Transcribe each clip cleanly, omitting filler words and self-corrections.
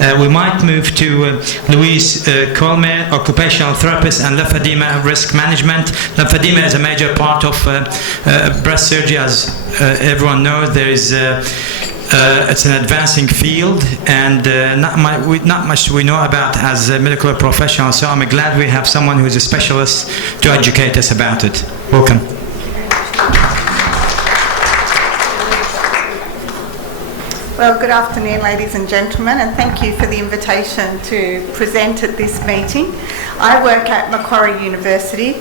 We might move to Louise Koelmeyer, occupational therapist and lymphedema risk management. Lymphedema is a major part of breast surgery, as everyone knows. There is it's an advancing field, and not much we know about as a medical professional, so I'm glad we have someone who is a specialist to educate us about it. Welcome. Well, good afternoon, ladies and gentlemen, and thank you for the invitation to present at this meeting. I work at Macquarie University,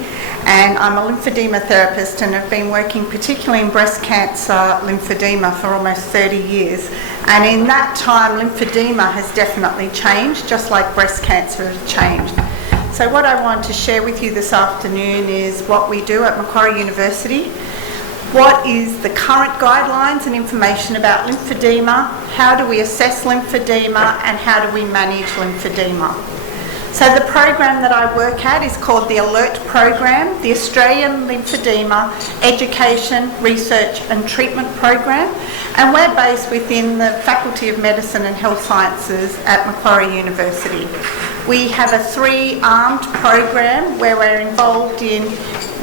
and I'm a lymphedema therapist and have been working particularly in breast cancer lymphedema for almost 30 years. And in that time, lymphedema has definitely changed, just like breast cancer has changed. So what I want to share with you this afternoon is what we do at Macquarie University, what is the current guidelines and information about lymphedema, how do we assess lymphedema, and how do we manage lymphedema. So the program that I work at is called the ALERT program, the Australian Lymphedema Education, Research and Treatment Program, and we're based within the Faculty of Medicine and Health Sciences at Macquarie University. We have a 3-armed program where we're involved in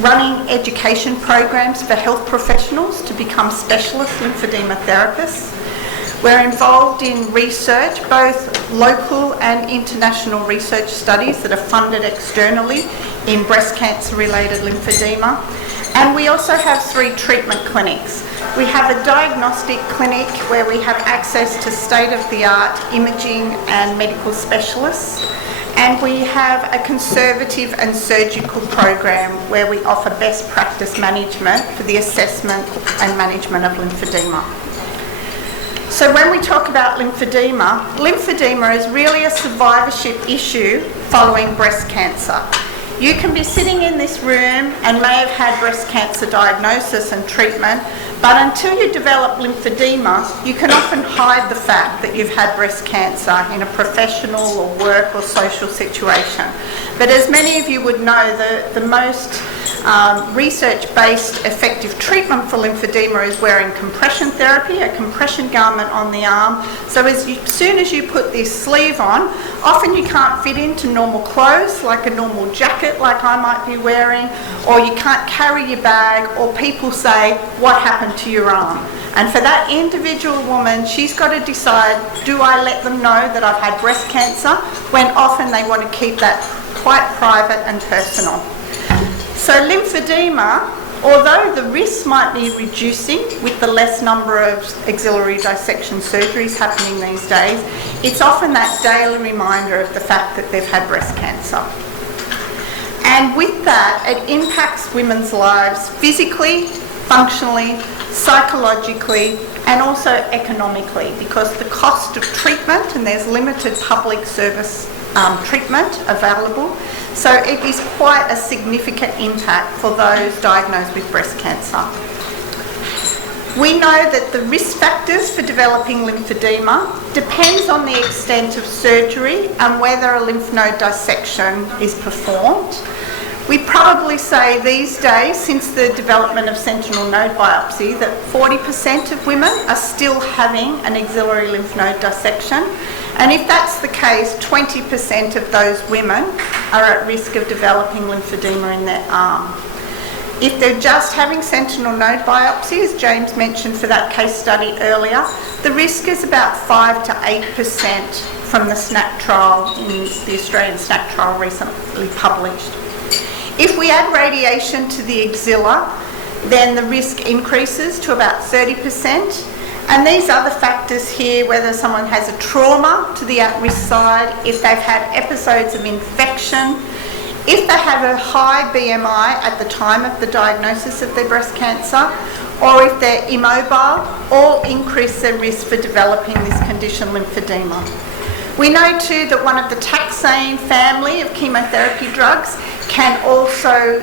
running education programs for health professionals to become specialist lymphedema therapists. We're involved in research, both local and international research studies that are funded externally in breast cancer-related lymphedema. And we also have 3 treatment clinics. We have a diagnostic clinic where we have access to state-of-the-art imaging and medical specialists. And we have a conservative and surgical program where we offer best practice management for the assessment and management of lymphedema. So when we talk about lymphedema is really a survivorship issue following breast cancer. You can be sitting in this room and may have had breast cancer diagnosis and treatment, but until you develop lymphedema, you can often hide the fact that you've had breast cancer in a professional or work or social situation. But as many of you would know, the most research-based effective treatment for lymphedema is wearing compression therapy, a compression garment on the arm. So as soon as you put this sleeve on, often you can't fit into normal clothes, like a normal jacket like I might be wearing, or you can't carry your bag, or people say, what happened to your arm? And for that individual woman, she's got to decide, do I let them know that I've had breast cancer, when often they want to keep that quite private and personal. So lymphedema, although the risk might be reducing with the less number of axillary dissection surgeries happening these days, it's often that daily reminder of the fact that they've had breast cancer. And with that, it impacts women's lives physically, functionally, psychologically, and also economically, because the cost of treatment, and there's limited public service treatment available, so it is quite a significant impact for those diagnosed with breast cancer. We know that the risk factors for developing lymphedema depends on the extent of surgery and whether a lymph node dissection is performed. We probably say these days, since the development of sentinel node biopsy, that 40% of women are still having an axillary lymph node dissection. And if that's the case, 20% of those women are at risk of developing lymphedema in their arm. If they're just having sentinel node biopsy, as James mentioned for that case study earlier, the risk is about 5 to 8% from the SNAP trial, in the Australian SNAP trial recently published. If we add radiation to the axilla, then the risk increases to about 30%. And these other factors here, whether someone has a trauma to the at-risk side, if they've had episodes of infection, if they have a high BMI at the time of the diagnosis of their breast cancer, or if they're immobile, all increase their risk for developing this condition, lymphedema. We know too that one of the taxane family of chemotherapy drugs can also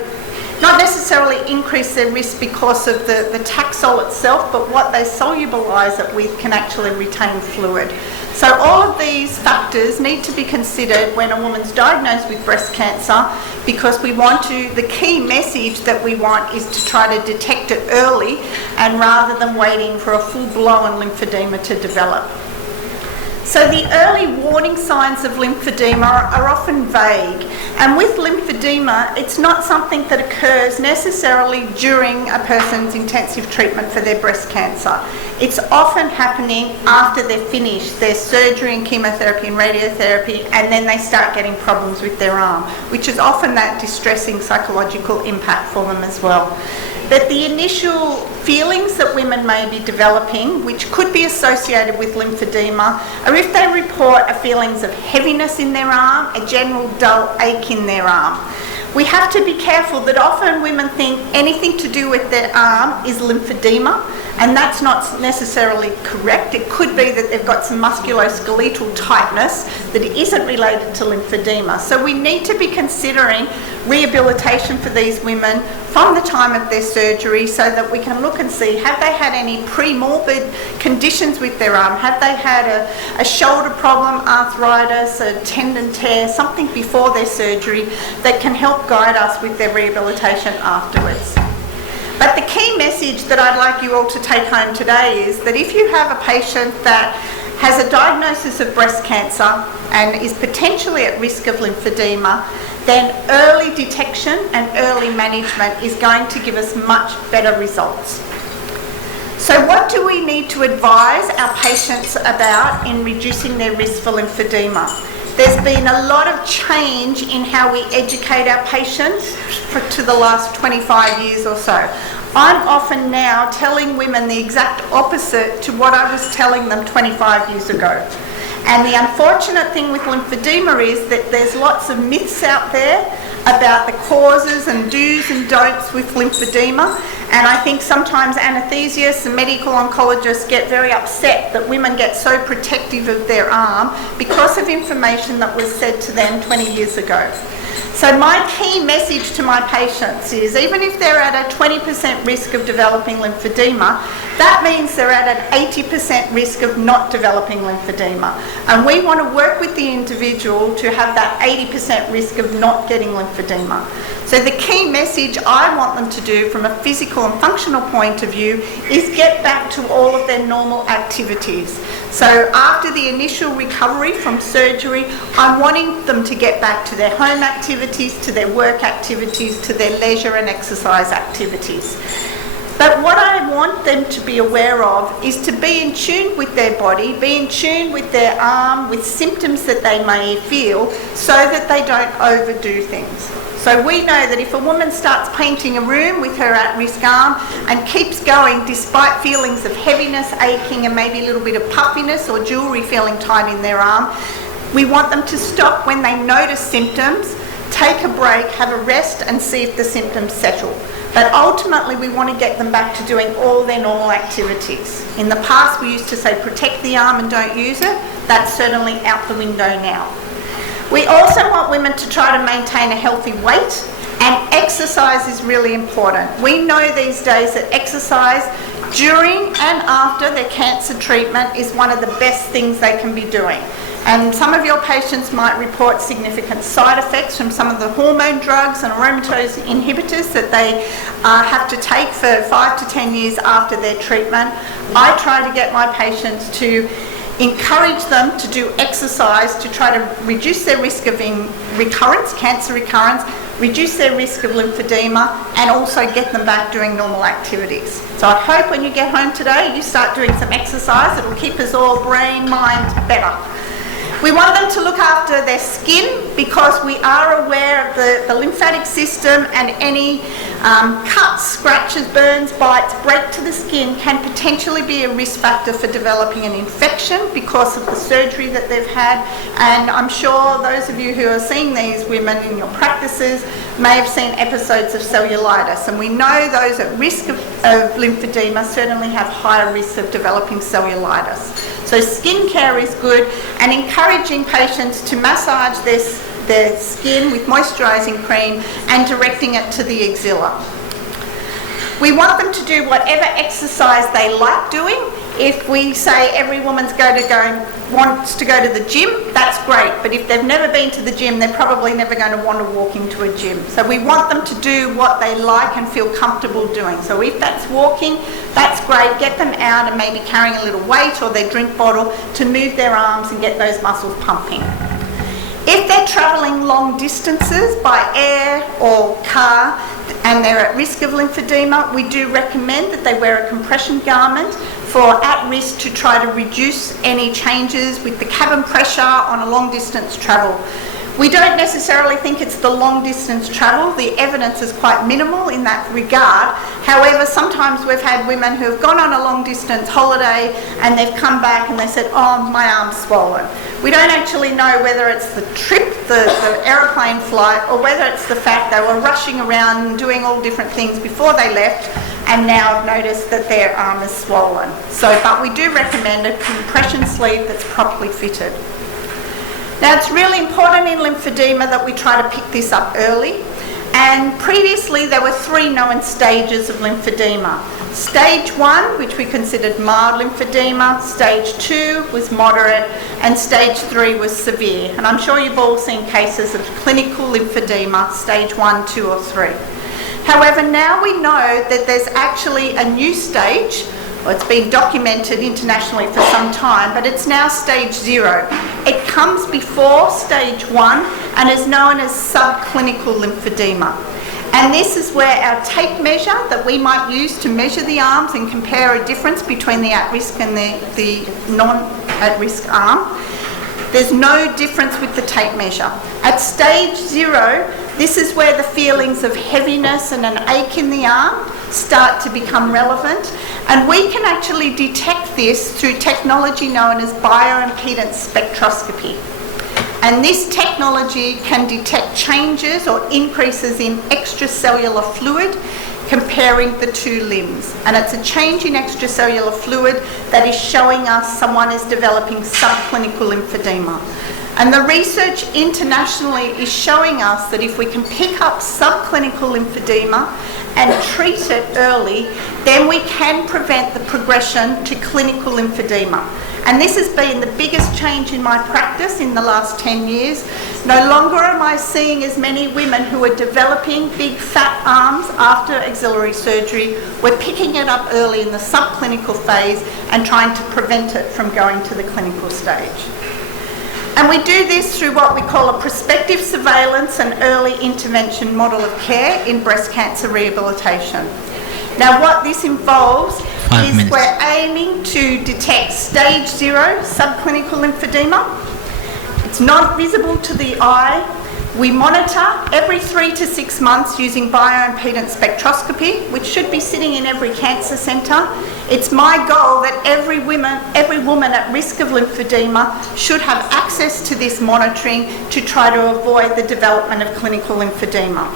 not necessarily increase their risk because of the Taxol itself, but what they solubilise it with can actually retain fluid. So all of these factors need to be considered when a woman's diagnosed with breast cancer, because the key message that we want is to try to detect it early, and rather than waiting for a full-blown lymphedema to develop. So the early warning signs of lymphedema are often vague, and with lymphedema, it's not something that occurs necessarily during a person's intensive treatment for their breast cancer. It's often happening after they've finished their surgery and chemotherapy and radiotherapy, and then they start getting problems with their arm, which is often that distressing psychological impact for them as well. But the initial feelings that women may be developing, which could be associated with lymphedema, are if they report feelings of heaviness in their arm, a general dull ache in their arm. We have to be careful that often women think anything to do with their arm is lymphedema, and that's not necessarily correct. It could be that they've got some musculoskeletal tightness that isn't related to lymphedema. So we need to be considering rehabilitation for these women from the time of their surgery so that we can look and see, have they had any pre-morbid conditions with their arm? Have they had a shoulder problem, arthritis, a tendon tear, something before their surgery that can help guide us with their rehabilitation afterwards? But the key message that I'd like you all to take home today is that if you have a patient that has a diagnosis of breast cancer and is potentially at risk of lymphedema, then early detection and early management is going to give us much better results. So what do we need to advise our patients about in reducing their risk for lymphedema? There's been a lot of change in how we educate our patients to the last 25 years or so. I'm often now telling women the exact opposite to what I was telling them 25 years ago. And the unfortunate thing with lymphedema is that there's lots of myths out there about the causes and do's and don'ts with lymphedema. And I think sometimes anaesthesists and medical oncologists get very upset that women get so protective of their arm because of information that was said to them 20 years ago. So my key message to my patients is, even if they're at a 20% risk of developing lymphedema, that means they're at an 80% risk of not developing lymphedema. And we want to work with the individual to have that 80% risk of not getting lymphedema. So the key message I want them to do from a physical and functional point of view is get back to all of their normal activities. So after the initial recovery from surgery, I'm wanting them to get back to their home activities, to their work activities, to their leisure and exercise activities. But what I want them to be aware of is to be in tune with their body, be in tune with their arm, with symptoms that they may feel, so that they don't overdo things. So we know that if a woman starts painting a room with her at-risk arm and keeps going despite feelings of heaviness, aching, and maybe a little bit of puffiness or jewellery feeling tight in their arm, we want them to stop when they notice symptoms, take a break, have a rest, and see if the symptoms settle. But ultimately, we want to get them back to doing all their normal activities. In the past, we used to say protect the arm and don't use it. That's certainly out the window now. We also want women to try to maintain a healthy weight, and exercise is really important. We know these days that exercise during and after their cancer treatment is one of the best things they can be doing. And some of your patients might report significant side effects from some of the hormone drugs and aromatase inhibitors that they have to take for 5 to 10 years after their treatment. I try to get my patients to encourage them to do exercise to try to reduce their risk of recurrence, cancer recurrence, reduce their risk of lymphedema, and also get them back doing normal activities. So I hope when you get home today, you start doing some exercise. It'll keep us all brain, mind better. We want them to look after their skin because we are aware of the lymphatic system, and any cuts, scratches, burns, bites, break to the skin can potentially be a risk factor for developing an infection because of the surgery that they've had. And I'm sure those of you who are seeing these women in your practices may have seen episodes of cellulitis, and we know those at risk of lymphedema certainly have higher risks of developing cellulitis. So skincare is good, and encouraging patients to massage their skin with moisturising cream and directing it to the axilla. We want them to do whatever exercise they like doing. If we say every woman's going to go wants to go to the gym, that's great. But if they've never been to the gym, they're probably never going to want to walk into a gym. So we want them to do what they like and feel comfortable doing. So if that's walking, that's great. Get them out and maybe carrying a little weight or their drink bottle to move their arms and get those muscles pumping. If they're travelling long distances by air or car and they're at risk of lymphedema, we do recommend that they wear a compression garment for at risk to try to reduce any changes with the cabin pressure on a long distance travel. We don't necessarily think it's the long distance travel. The evidence is quite minimal in that regard. However, sometimes we've had women who have gone on a long distance holiday and they've come back and they said, oh, my arm's swollen. We don't actually know whether it's the trip, the aeroplane flight, or whether it's the fact they were rushing around and doing all different things before they left and now have noticed that their arm is swollen. But we do recommend a compression sleeve that's properly fitted. Now, it's really important in lymphedema that we try to pick this up early. And previously, there were 3 known stages of lymphedema. Stage 1, which we considered mild lymphedema. Stage 2 was moderate. And stage 3 was severe. And I'm sure you've all seen cases of clinical lymphedema, stage 1, 2 or 3. However, now we know that there's actually a new stage. Well, it's been documented internationally for some time, but it's now stage 0. It comes before stage 1 and is known as subclinical lymphedema. And this is where our tape measure that we might use to measure the arms and compare a difference between the at-risk and the non-at-risk arm. There's no difference with the tape measure. At stage 0, this is where the feelings of heaviness and an ache in the arm start to become relevant, and we can actually detect this through technology known as bioimpedance spectroscopy. And this technology can detect changes or increases in extracellular fluid comparing the 2 limbs. And it's a change in extracellular fluid that is showing us someone is developing subclinical lymphedema. And the research internationally is showing us that if we can pick up subclinical lymphedema and treat it early, then we can prevent the progression to clinical lymphedema. And this has been the biggest change in my practice in the last 10 years. No longer am I seeing as many women who are developing big fat arms after axillary surgery. We're picking it up early in the subclinical phase and trying to prevent it from going to the clinical stage. And we do this through what we call a prospective surveillance and early intervention model of care in breast cancer rehabilitation. Now, what this involves is we're aiming to detect stage 0 subclinical lymphedema. It's not visible to the eye. We monitor every 3 to 6 months using bioimpedance spectroscopy, which should be sitting in every cancer centre. It's my goal that every woman at risk of lymphedema should have access to this monitoring to try to avoid the development of clinical lymphedema.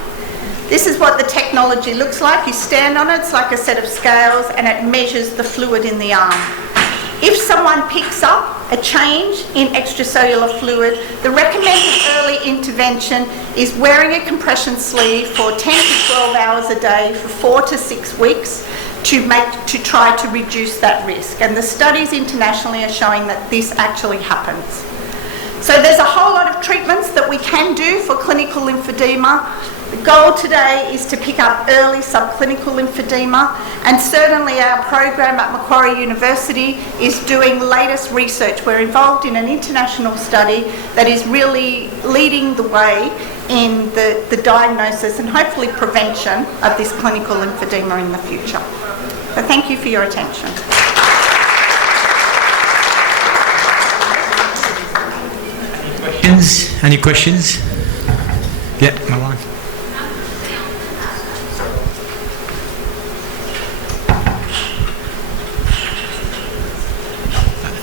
This is what the technology looks like. You stand on it, it's like a set of scales, and it measures the fluid in the arm. If someone picks up a change in extracellular fluid, the recommended early intervention is wearing a compression sleeve for 10 to 12 hours a day for 4 to 6 weeks to try to reduce that risk. And the studies internationally are showing that this actually happens. So there's a whole lot of treatments that we can do for clinical lymphedema. The goal today is to pick up early subclinical lymphedema, and certainly our program at Macquarie University is doing latest research. We're involved in an international study that is really leading the way in the diagnosis and hopefully prevention of this clinical lymphedema in the future. So thank you for your attention. Any questions? Yeah, Marwan.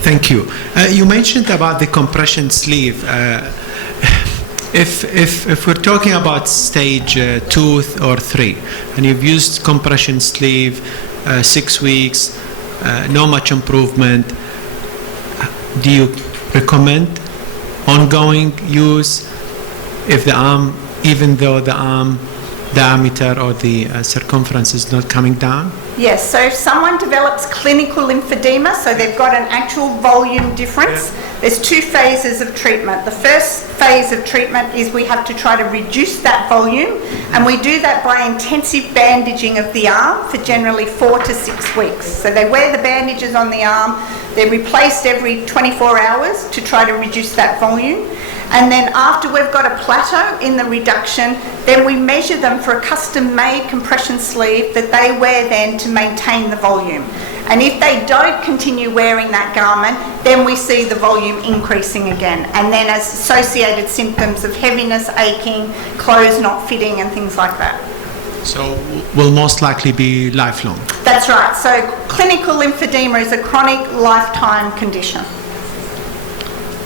Thank you. You mentioned about the compression sleeve. If we're talking about stage 2 or 3, and you've used compression sleeve 6 weeks, no much improvement, do you recommend ongoing use if the arm, even though the arm diameter or the circumference is not coming down? Yes, so if someone develops clinical lymphedema, so they've got an actual volume difference, There's two phases of treatment. The first phase of treatment is we have to try to reduce that volume, and we do that by intensive bandaging of the arm for generally 4 to 6 weeks. So they wear the bandages on the arm, they're replaced every 24 hours to try to reduce that volume. And then after we've got a plateau in the reduction, then we measure them for a custom-made compression sleeve that they wear then to maintain the volume. And if they don't continue wearing that garment, then we see the volume increasing again. And then as associated symptoms of heaviness, aching, clothes not fitting and things like that. So will most likely be lifelong? That's right. So clinical lymphedema is a chronic lifetime condition.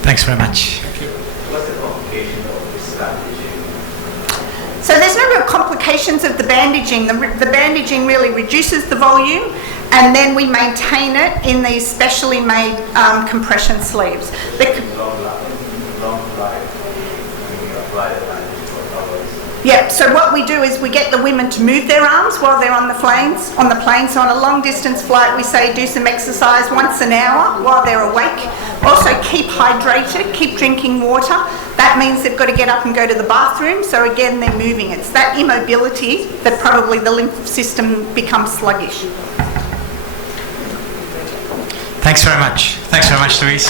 Thanks very much. What's the complication of this bandaging? So there's no real complications of the bandaging. The bandaging really reduces the volume, and then we maintain it in these specially made compression sleeves. Long life, when you apply the bandage for hours. Yeah, so what we do is we get the women to move their arms while they're on the plane. So on a long distance flight, we say do some exercise once an hour while they're awake. Also keep hydrated, keep drinking water. That means they've got to get up and go to the bathroom. So again, they're moving. It's that immobility that probably the lymph system becomes sluggish. Thanks very much. Thanks very much, Louise.